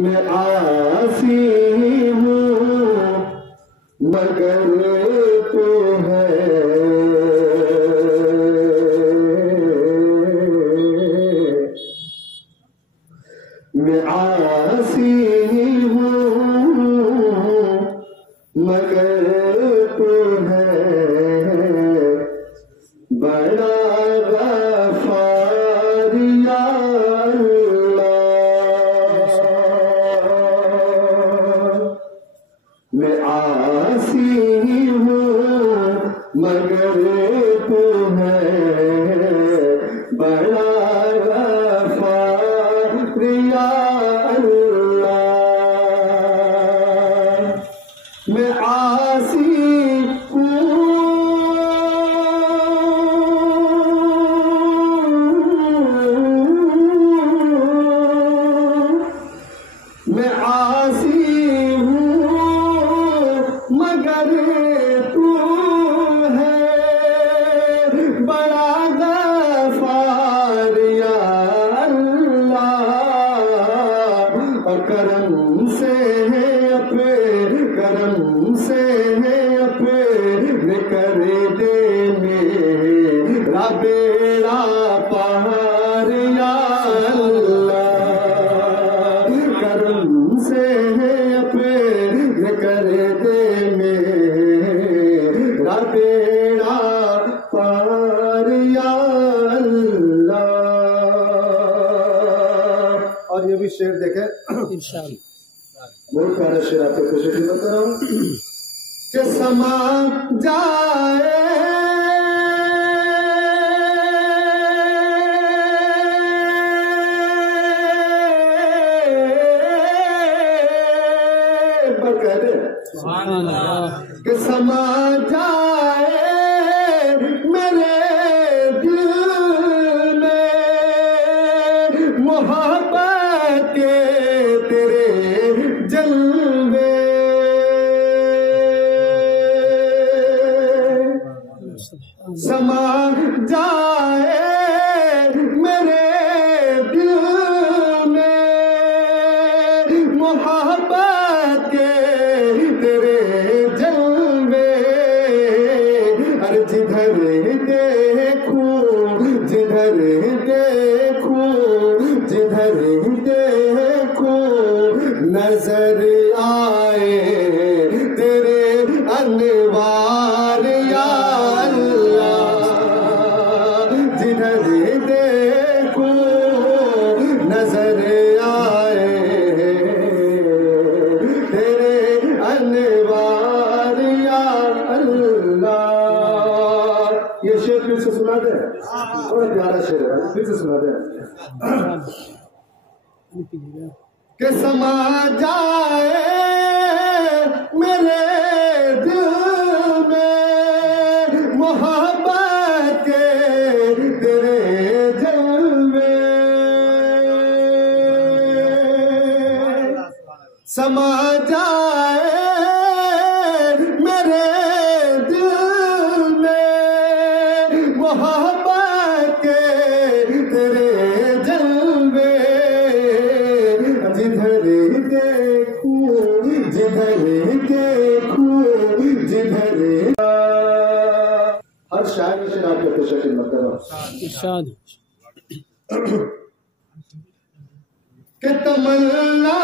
میں عاصی ہوں مگر تو ہے میں عاصی ہوں مگر تو ہے بڑا غفار یا اللہ میں عاصی ہوں مگر تو ہے بڑا غفار یا اللہ میں عاصی میں عاصی ہوں مگر تو ہے بڑا غفار یا اللہ اور کرم سے اپنے کر دے میرا بیڑا پار یا کر دے میرا بیڑا پار یا اللہ. اور یہ بھی شعر دیکھیں بہت پیارا شعر آپ کو خوشی کی بتا رہا ہوں کہ سما جائے کہ سما جائے میرے دل میں محبت کے تیرے جلوے سما جائے میرے دل میں محبت کے تیرے جلوے ہر جدھر دیکھوں نظر آئے تیرے انوار یا اللہ جدھر دیکھوں نظر آئے تیرے انوار یا اللہ. یہ شعر پھر سے سنا دیں بہت پیارا شعر ہے پھر سے سنا دیں کہ سما جائے میرے دل میں محبت کے تیرے جلوے سما جائے میرے دل میں محبت کے تیرے جلوے جدھر دیکھوں ہر شاعر میں سے آپ کو تشکر مطلب کہ تمنا